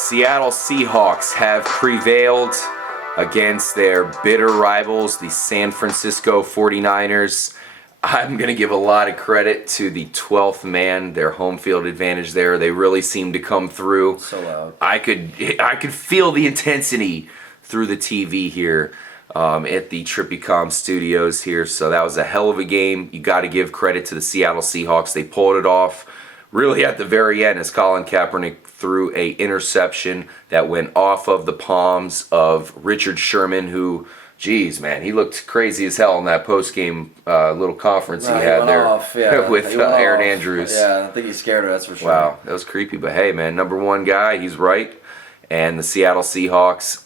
Seattle Seahawks have prevailed against their bitter rivals, the San Francisco 49ers. I'm going to give a lot of credit to the 12th man, their home field advantage there. They really seemed to come through. So loud. I could feel the intensity through the TV here at the Trippycom studios here. So that was a hell of a game. You got to give credit to the Seattle Seahawks. They pulled it off really at the very end as Colin Kaepernick threw a interception that went off of the palms of Richard Sherman, who, geez, man, he looked crazy as hell in that post-game little conference he had there with Erin Andrews. Yeah, I think he's scared of it, that's for sure. Wow, that was creepy. But hey, man, number one guy, he's right. And the Seattle Seahawks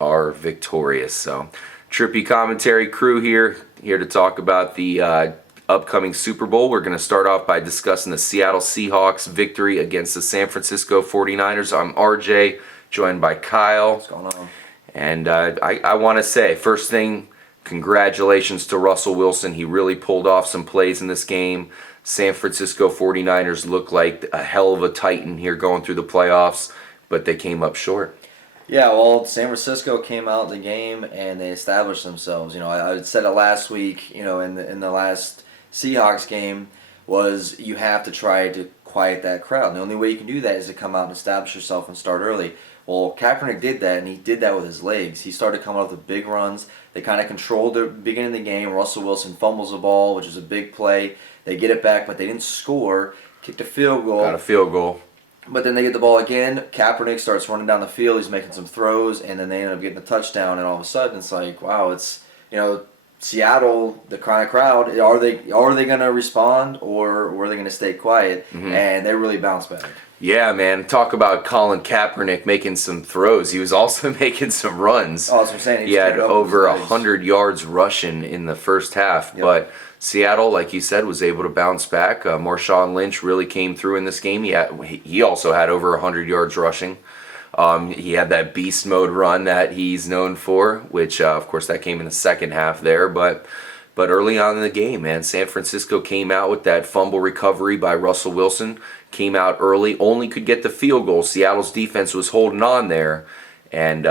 are victorious. So, Trippy commentary crew here to talk about the upcoming Super Bowl. We're going to start off by discussing the Seattle Seahawks victory against the San Francisco 49ers. I'm RJ, joined by Kyle. What's going on? And I want to say, first thing, congratulations to Russell Wilson. He really pulled off some plays in this game. San Francisco 49ers look like a hell of a titan here going through the playoffs, but they came up short. Yeah, well, San Francisco came out the game and they established themselves. You know, I said it last week, you know, in the last Seahawks game, was you have to try to quiet that crowd. And the only way you can do that is to come out and establish yourself and start early. Well, Kaepernick did that, and he did that with his legs. He started coming up with big runs. They kind of controlled the beginning of the game. Russell Wilson fumbles the ball, which is a big play. They get it back, but they didn't score. Kicked a field goal. Got a field goal. But then they get the ball again. Kaepernick starts running down the field. He's making some throws, and then they end up getting a touchdown. And all of a sudden, it's like, wow, it's, you know, Seattle, the kind of crowd. Are they going to respond, or are they going to stay quiet? Mm-hmm. And they really bounced back. Yeah, man. Talk about Colin Kaepernick making some throws. He was also making some runs. Oh, that's what I'm saying. He had over 100 yards rushing in the first half. Yep. But Seattle, like you said, was able to bounce back. Marshawn Lynch really came through in this game. He also had over 100 yards rushing. He had that Beastmode run that he's known for, which, of course, that came in the second half there. But early on in the game, man, San Francisco came out with that fumble recovery by Russell Wilson. Came out early, only could get the field goal. Seattle's defense was holding on there and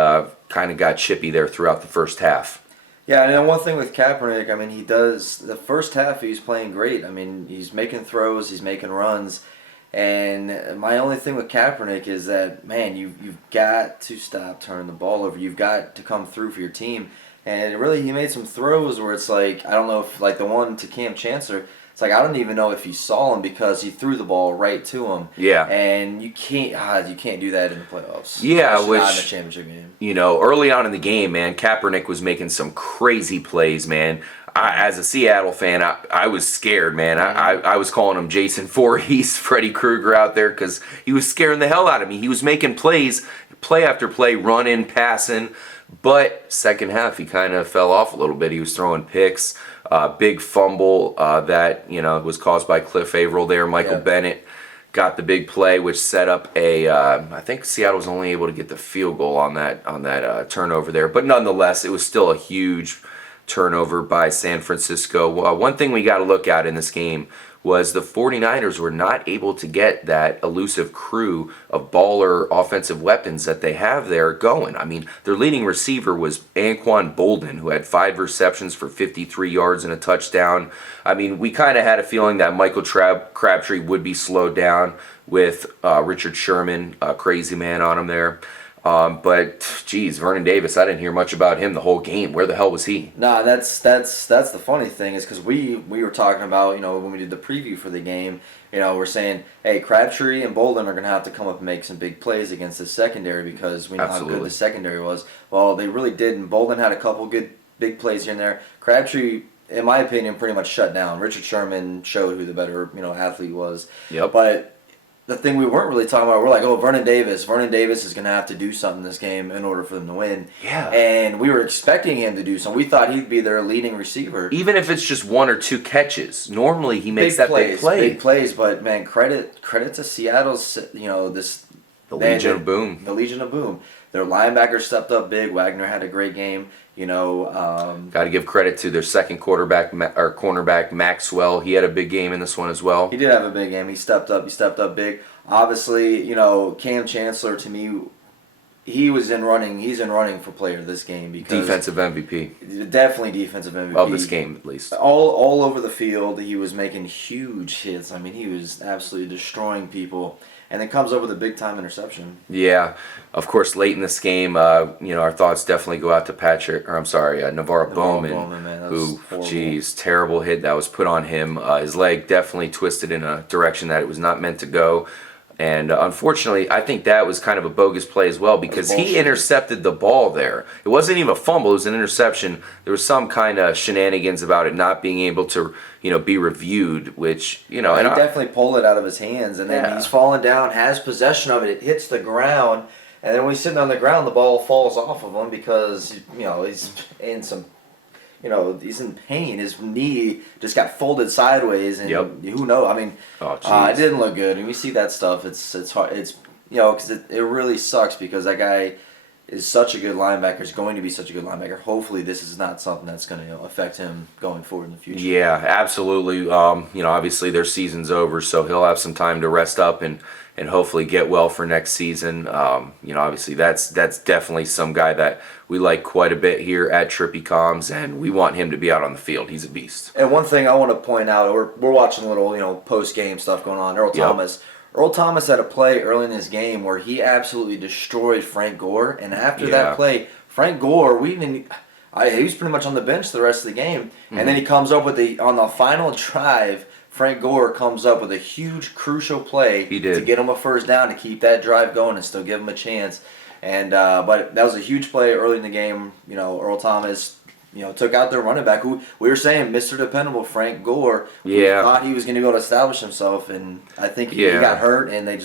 kind of got chippy there throughout the first half. Yeah, and one thing with Kaepernick, I mean, he does, the first half he's playing great. I mean, he's making throws, he's making runs. And my only thing with Kaepernick is that, man, you've got to stop turning the ball over. You've got to come through for your team. And really, he made some throws where it's like, I don't know if, like the one to Cam Chancellor, it's like, I don't even know if he saw him because he threw the ball right to him. Yeah. And you can't do that in the playoffs. Yeah, which, not in the championship game. You know, early on in the game, man, Kaepernick was making some crazy plays, man. As a Seattle fan, I was scared, man. I was calling him Jason Voorhees, Freddy Krueger out there because he was scaring the hell out of me. He was making plays, play after play, running, passing. But second half, he kind of fell off a little bit. He was throwing picks, big fumble that was caused by Cliff Averill there. Michael Bennett got the big play, which set up a. I think Seattle was only able to get the field goal on that turnover there. But nonetheless, it was still a huge turnover by San Francisco. One thing we got to look at in this game was the 49ers were not able to get that elusive crew of baller offensive weapons that they have there going. I mean, their leading receiver was Anquan Boldin, who had 5 receptions for 53 yards and a touchdown. I mean, we kind of had a feeling that Michael Crabtree would be slowed down with Richard Sherman, crazy man on him there. But geez, Vernon Davis, I didn't hear much about him the whole game. Where the hell was he? Nah, that's the funny thing is because we were talking about, when we did the preview for the game, we're saying, hey, Crabtree and Bolden are going to have to come up and make some big plays against the secondary because we know how good the secondary was. Well, they really did, and Bolden had a couple good big plays here and there. Crabtree, in my opinion, pretty much shut down. Richard Sherman showed who the better athlete was. Yep. But the thing we weren't really talking about, we're like, Vernon Davis is going to have to do something this game in order for them to win. Yeah. And we were expecting him to do something. We thought he'd be their leading receiver. Even if it's just 1 or 2 catches. Normally he makes big plays, but man, credit to Seattle's, the Legion of Boom. The Legion of Boom. Their linebacker stepped up big. Wagner had a great game. Got to give credit to their second cornerback Maxwell. He had a big game in this one as well. He did have a big game. He stepped up big. Obviously, Cam Chancellor to me he was in running. He's in running for player of this game because Defensive MVP definitely defensive MVP of this game, at least. All over the field. He was making huge hits. I mean, he was absolutely destroying people. And then comes up with a big time interception. Yeah, of course. Late in this game, our thoughts definitely go out to Navarro Bowman, man, who, horrible. geez, terrible hit that was put on him. His leg definitely twisted in a direction that it was not meant to go. And unfortunately, I think that was kind of a bogus play as well because he intercepted the ball there. It wasn't even a fumble; it was an interception. There was some kind of shenanigans about it not being able to, be reviewed. Which he definitely pulled it out of his hands, and then he's falling down, has possession of it. It hits the ground, and then when he's sitting on the ground, the ball falls off of him because he's in some. He's in pain. His knee just got folded sideways, and who knows? I mean, it didn't look good. And we see that stuff. It's hard. It's because it really sucks because that guy is such a good linebacker. Is going to be such a good linebacker. Hopefully, this is not something that's going to affect him going forward in the future. Yeah, absolutely. Obviously their season's over, so he'll have some time to rest up and hopefully get well for next season. Obviously that's definitely some guy that we like quite a bit here at Trippy Comms, and we want him to be out on the field. He's a beast. And one thing I want to point out, we're watching a little, post-game stuff going on. Earl Thomas had a play early in this game where he absolutely destroyed Frank Gore, and after that play, Frank Gore, he was pretty much on the bench the rest of the game, and then he comes up with on the final drive. Frank Gore comes up with a huge, crucial play to get him a first down to keep that drive going and still give him a chance. And but that was a huge play early in the game. Earl Thomas, took out their running back, who we were saying, Mr. Dependable, Frank Gore. We thought he was going to be able to establish himself, and I think he got hurt, and they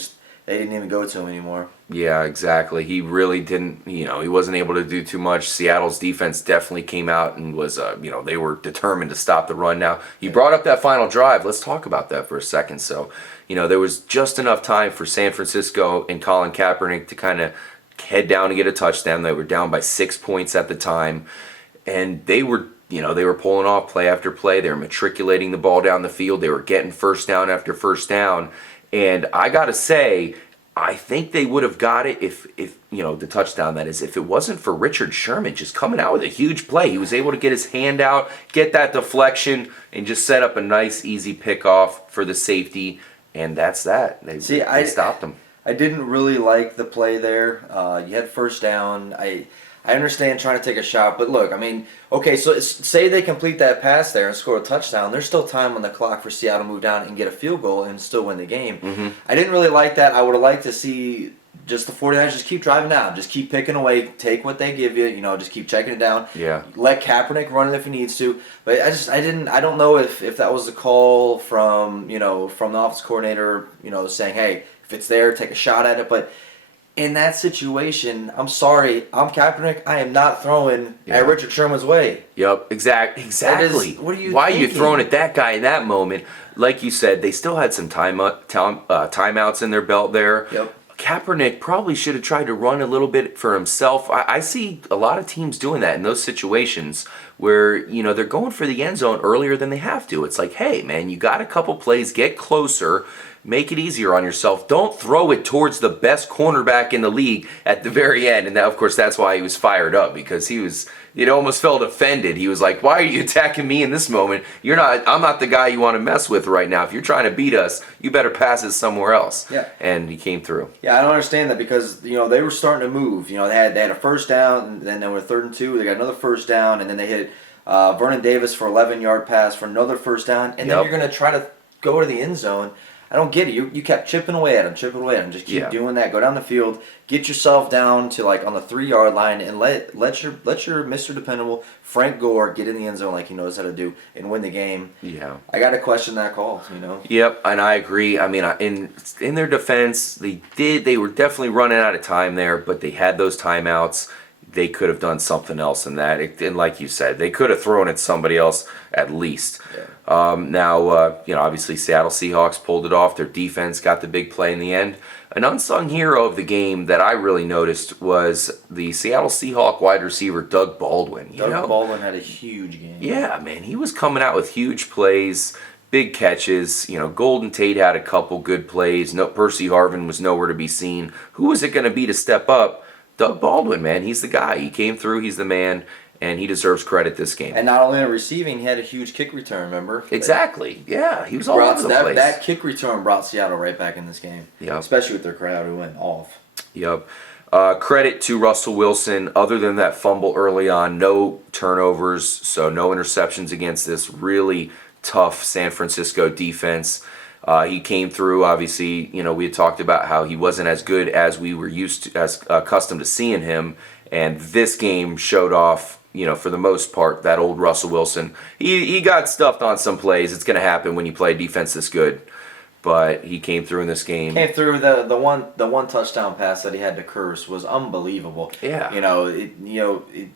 didn't even go to him anymore. Yeah, exactly. He really didn't, he wasn't able to do too much. Seattle's defense definitely came out and was, they were determined to stop the run. Now, you brought up that final drive. Let's talk about that for a second. So, there was just enough time for San Francisco and Colin Kaepernick to kind of head down and get a touchdown. They were down by 6 points at the time, and they were pulling off play after play. They were matriculating the ball down the field. They were getting first down after first down. And I got to say, I think they would have got it if the touchdown, that is, if it wasn't for Richard Sherman just coming out with a huge play. He was able to get his hand out, get that deflection, and just set up a nice, easy pickoff for the safety. And that's that. They stopped him. I didn't really like the play there. You had first down. I understand trying to take a shot, but look, I mean, okay, so say they complete that pass there and score a touchdown. There's still time on the clock for Seattle to move down and get a field goal and still win the game. Mm-hmm. I didn't really like that. I would have liked to see just the 49ers just keep driving down. Just keep picking away. Take what they give you. Just keep checking it down. Yeah. Let Kaepernick run it if he needs to. But I don't know if that was a call from the offense coordinator, saying, hey, if it's there, take a shot at it. But in that situation, I'm sorry, I'm Kaepernick. I am not throwing at Richard Sherman's way. Yep, exactly. What are you Why thinking? are you throwing at that guy in that moment? Like you said, they still had some timeouts in their belt there. Yep. Kaepernick probably should have tried to run a little bit for himself. I see a lot of teams doing that in those situations where, they're going for the end zone earlier than they have to. It's like, hey, man, you got a couple plays, get closer. Make it easier on yourself. Don't throw it towards the best cornerback in the league at the very end. And now, of course, that's why he was fired up, because he almost felt offended. He was like, why are you attacking me in this moment? I'm not the guy you want to mess with right now. If you're trying to beat us, you better pass it somewhere else. Yeah. And he came through. Yeah, I don't understand that because, they were starting to move. They had a first down, and then they were 3rd and 2. They got another first down, and then they hit Vernon Davis for 11-yard pass for another first down. And then you're going to try to go to the end zone. I don't get it. You kept chipping away at him. Just keep doing that. Go down the field. Get yourself down to on the 3-yard line and let your Mr. Dependable Frank Gore get in the end zone like he knows how to do and win the game. Yeah. I got to question that call. Yep, and I agree. I mean, in their defense, they were definitely running out of time there, but they had those timeouts. They could have done something else in that. And like you said, they could have thrown at somebody else at least. Yeah. Obviously Seattle Seahawks pulled it off. Their defense got the big play in the end. An unsung hero of the game that I really noticed was the Seattle Seahawk wide receiver Doug Baldwin. Doug Baldwin had a huge game. Yeah, man. He was coming out with huge plays, big catches. Golden Tate had a couple good plays. Percy Harvin was nowhere to be seen. Who was it going to be to step up Doug Baldwin, man, he's the guy. He came through. He's the man, and he deserves credit this game. And not only in receiving, he had a huge kick return, remember? Exactly. Yeah, he was all over the place. That kick return brought Seattle right back in this game. Yep. Especially with their crowd who went off. Yep. Credit to Russell Wilson. Other than that fumble early on, no turnovers, so no interceptions against this really tough San Francisco defense. He came through. Obviously, we had talked about how he wasn't as good as we were as accustomed to seeing him, and this game showed off, for the most part, that old Russell Wilson. He got stuffed on some plays. It's going to happen when you play defense this good. But he came through in this game. Came through the one touchdown pass that he had to curse was unbelievable. Yeah.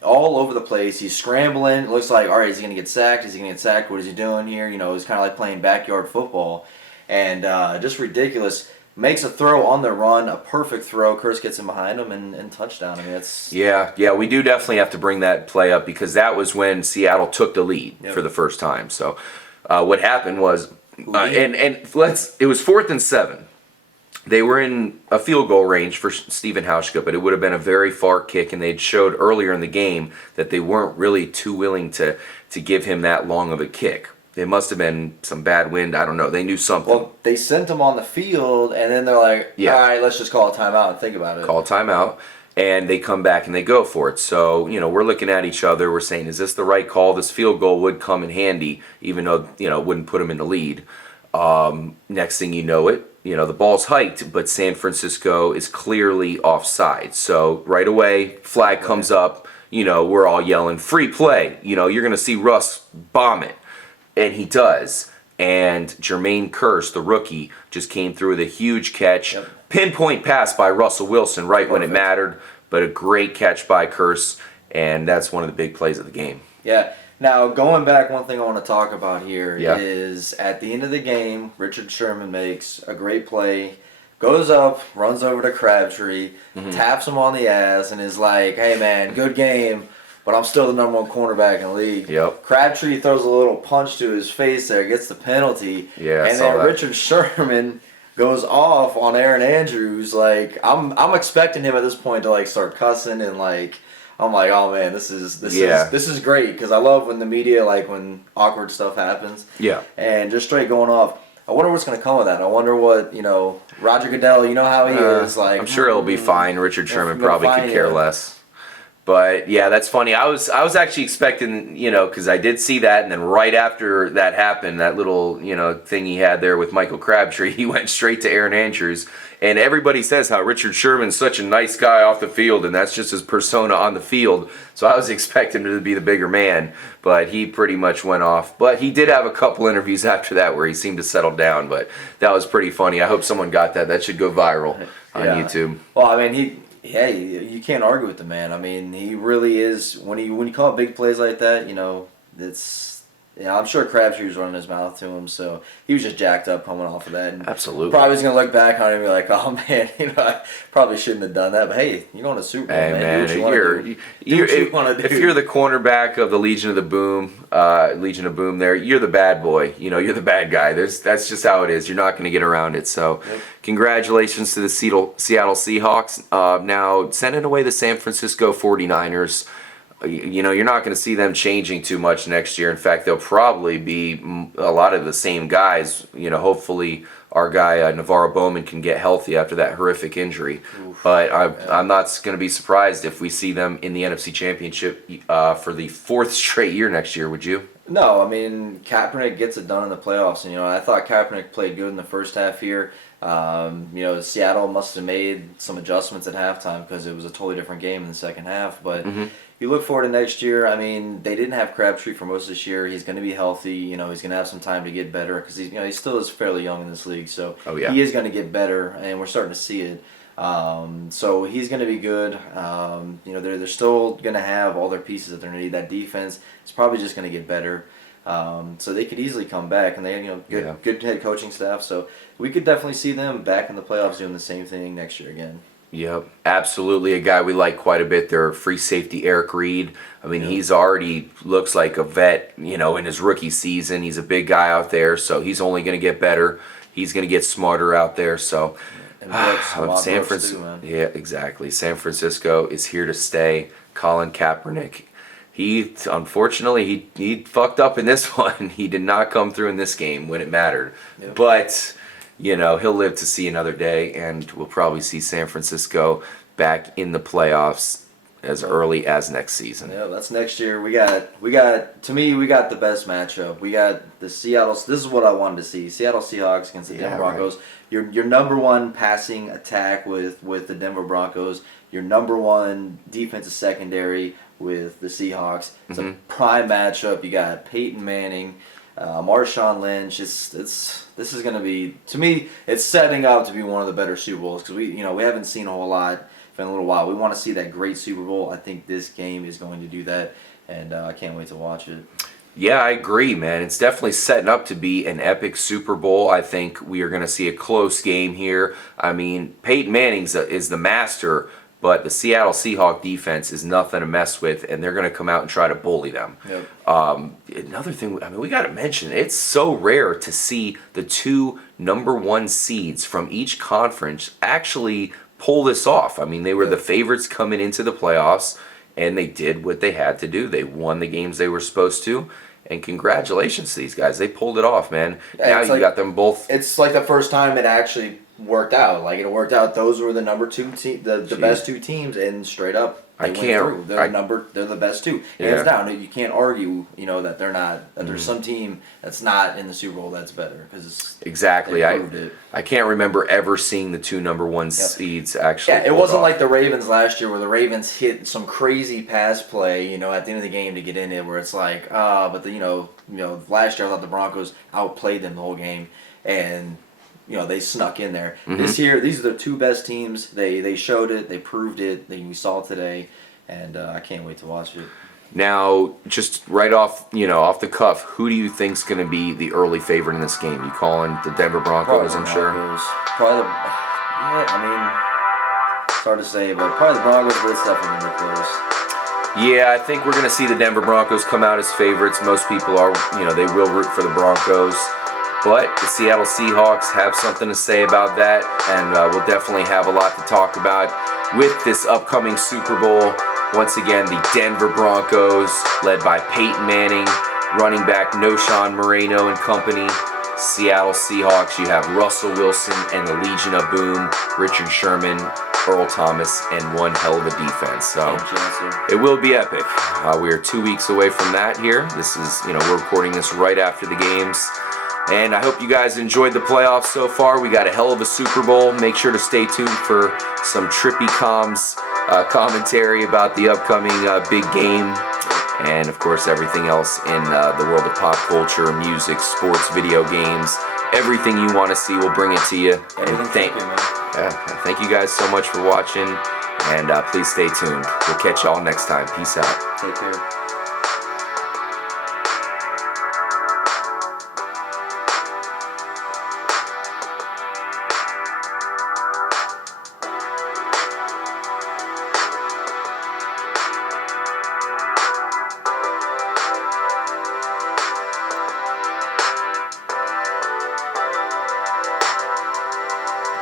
All over the place. He's scrambling. It looks like, all right, is he going to get sacked? Is he going to get sacked? What is he doing here? It's kind of like playing backyard football. And just ridiculous. Makes a throw on the run, a perfect throw. Curse gets him behind him and touchdown. I mean, it's Yeah, we do definitely have to bring that play up because that was when Seattle took the lead for the first time. So what happened was, it was 4th and 7. They were in a field goal range for Steven Hauschka, but it would have been a very far kick, and they'd showed earlier in the game that they weren't really too willing to give him that long of a kick. It must have been some bad wind. I don't know. They knew something. Well, they sent him on the field, and then they're like, all right, let's just call a timeout and think about it. Call a timeout, and they come back and they go for it. So, we're looking at each other. We're saying, is this the right call? This field goal would come in handy, even though, it wouldn't put them in the lead. Next thing you know it, the ball's hiked, but San Francisco is clearly offside. So right away, flag comes up. We're all yelling, free play. You're going to see Russ bomb it. And he does. And Jermaine Kearse, the rookie, just came through with a huge catch. Yep. Pinpoint pass by Russell Wilson right when it mattered, but a great catch by Kearse, and that's one of the big plays of the game. Yeah. Now, going back, one thing I want to talk about here is at the end of the game, Richard Sherman makes a great play, goes up, runs over to Crabtree, taps him on the ass, and is like, hey, man, good game, but I'm still the number one cornerback in the league. Yep. Crabtree throws a little punch to his face there, gets the penalty. Yeah, and then Richard Sherman goes off on Erin Andrews. Like, I'm expecting him at this point to start cussing and I'm like, oh man, this is great because I love when the media when awkward stuff happens. Yeah. And just straight going off. I wonder what's going to come of that. I wonder what Roger Goodell. You know how he is. I'm sure it'll be fine. Richard Sherman probably could care less. But yeah, that's funny. I was actually expecting, because I did see that, and then right after that happened, that little, thing he had there with Michael Crabtree, he went straight to Erin Andrews. And everybody says how Richard Sherman's such a nice guy off the field, and that's just his persona on the field. So I was expecting him to be the bigger man, but he pretty much went off. But he did have a couple interviews after that where he seemed to settle down, but that was pretty funny. I hope someone got that. That should go viral on YouTube. Well, I mean, you can't argue with the man. I mean, he really is. When you call big plays like that, it's. Yeah, I'm sure Crabtree was running his mouth to him, so he was just jacked up coming off of that. And absolutely. Probably was going to look back on it and be like, oh, man, I probably shouldn't have done that. But, hey, you're going to Super Bowl, man. If you're the cornerback of the Legion of Boom there, you're the bad boy. You're the bad guy. That's just how it is. You're not going to get around it. So congratulations to the Seattle Seahawks. Now, sending away the San Francisco 49ers. You're not going to see them changing too much next year. In fact, they'll probably be a lot of the same guys. Hopefully our guy Navarro Bowman can get healthy after that horrific injury. Oof. But I'm not going to be surprised if we see them in the NFC Championship for the 4th straight year next year. Would you? No, I mean, Kaepernick gets it done in the playoffs. And, I thought Kaepernick played good in the first half here. Seattle must have made some adjustments at halftime because it was a totally different game in the second half. But you look forward to next year. I mean, they didn't have Crabtree for most of this year. He's going to be healthy. He's going to have some time to get better because he still is fairly young in this league. So he is going to get better, and we're starting to see it. So he's going to be good. They're still going to have all their pieces that they're going to need. That defense is probably just going to get better. So they could easily come back, and they good head coaching staff. So we could definitely see them back in the playoffs doing the same thing next year again. Yep, absolutely. A guy we like quite a bit. Their free safety, Eric Reed. I mean, he's already looks like a vet, in his rookie season. He's a big guy out there, so he's only going to get better. He's going to get smarter out there. So And Brooks, San Brooks Francisco. too, man. Yeah, exactly. San Francisco is here to stay. Colin Kaepernick. He unfortunately he fucked up in this one. He did not come through in this game when it mattered. Yep. But he'll live to see another day, and we'll probably see San Francisco back in the playoffs as early as next season. Yeah, that's next year. We got to me, we got the best matchup. We got the Seattle. This is what I wanted to see: Seattle Seahawks against the Denver Broncos. Right. Your number one passing attack with the Denver Broncos. Your number one defensive secondary with the Seahawks. It's a prime matchup. You got Peyton Manning, Marshawn Lynch. This is going to be, to me, it's setting up to be one of the better Super Bowls because we haven't seen a whole lot in a little while. We want to see that great Super Bowl. I think this game is going to do that, and I can't wait to watch it. Yeah, I agree, man. It's definitely setting up to be an epic Super Bowl. I think we are going to see a close game here. I mean, Peyton Manning is the master, but the Seattle Seahawks defense is nothing to mess with, and they're going to come out and try to bully them. Yep. Another thing, we got to mention, it's so rare to see the two number one seeds from each conference actually pull this off. I mean, they were the favorites coming into the playoffs, and they did what they had to do. They won the games they were supposed to, and congratulations to these guys. They pulled it off, man. Yeah, now you got them both. It's like the first time it actually worked out. Like, it worked out. Those were the number two team, the best two teams, and straight up, they went through. They're the best two. Hands down. You can't argue, that they're not. That there's some team that's not in the Super Bowl that's better because exactly. I can't remember ever seeing the two number one seeds actually. Yeah, it wasn't like the Ravens last year where the Ravens hit some crazy pass play, at the end of the game to get in it, where it's like, but last year I thought the Broncos outplayed them the whole game, and they snuck in there. This year, these are the two best teams. They showed it. They proved it. We saw it today, and I can't wait to watch it. Now, just right off the cuff, who do you think's going to be the early favorite in this game? You calling the Denver Broncos? I'm sure. Probably. It's hard to say, but probably the Broncos. But it's definitely going to be close. Yeah, I think we're going to see the Denver Broncos come out as favorites. Most people are, they will root for the Broncos. But the Seattle Seahawks have something to say about that, and we'll definitely have a lot to talk about with this upcoming Super Bowl. Once again, the Denver Broncos, led by Peyton Manning, running back Knowshon Moreno and company. Seattle Seahawks, you have Russell Wilson and the Legion of Boom, Richard Sherman, Earl Thomas, and one hell of a defense. So it will be epic. We are 2 weeks away from that here. This is, we're recording this right after the games. And I hope you guys enjoyed the playoffs so far. We got a hell of a Super Bowl. Make sure to stay tuned for some Trippy Comms commentary about the upcoming big game. And, of course, everything else in the world of pop culture, music, sports, video games. Everything you want to see, we'll bring it to you. And thank you guys so much for watching. And please stay tuned. We'll catch y'all next time. Peace out. Take care.